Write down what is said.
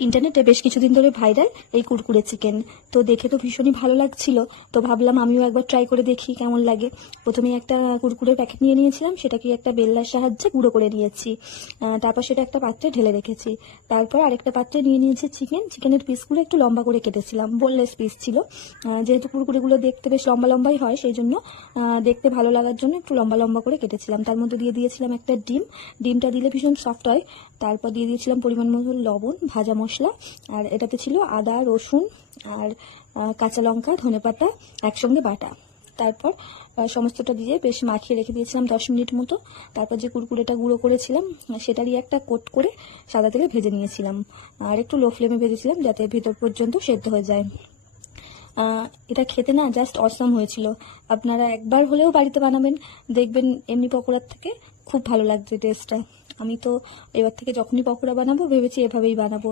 ইন্টারনেটে বেশ কিছুদিন ধরে ভাইরাল এই কুরকুরে চিকেন। তো দেখে তো ভীষণই ভালো লাগছিল, তো ভাবলাম আমিও একবার ট্রাই করে দেখি কেমন লাগে। প্রথমে একটা কুরকুরের প্যাকেট নিয়ে নিয়েছিলাম, সেটাকে একটা বেল্লার সাহায্যে গুঁড়ো করে নিয়েছি। তারপর সেটা একটা পাত্রে ঢেলে রেখেছি। তারপর আরেকটা পাত্রে নিয়ে নিয়েছি চিকেনের পিসগুলো একটু লম্বা করে কেটেছিলাম, বোনলেস পিস ছিল। যেহেতু কুরকুরেগুলো দেখতে বেশ লম্বা লম্বাই হয়, সেই জন্য দেখতে ভালো লাগার জন্য একটু লম্বা লম্বা করে কেটেছিলাম। তার মধ্যে দিয়ে দিয়েছিলাম একটা ডিমটা দিলে ভীষণ সফট হয়। তারপর দিয়ে দিয়েছিলাম পরিমাণ মতো লবণ, ভাজা মশলা, আর এটাতে ছিল আদা, রসুন আর কাঁচা লঙ্কা, ধনেপাতা একসঙ্গে বাটা। তারপর সমস্তটা দিয়ে বেশ মাখিয়ে রেখে দিয়েছিলাম 10 মিনিট মতো। তারপর যে কুরকুরেটা গুঁড়ো করেছিলাম সেটারই একটা কোট করে সাদা তেলে ভেজে নিয়েছিলাম, আর একটু লো ফ্লেমে ভেজেছিলাম যাতে ভেতর পর্যন্ত সেদ্ধ হয়ে যায়। এটা খেতে না জাস্ট অসাম হয়েছিল। আপনারা একবার হলেও বাড়িতে বানাবেন, দেখবেন এমনি পকোড়ার থেকে খুব ভালো লাগছে টেস্টটা। আমি তো এবার থেকে যখনই পকোড়া বানাবো ভেবেছি এভাবেই বানাবো।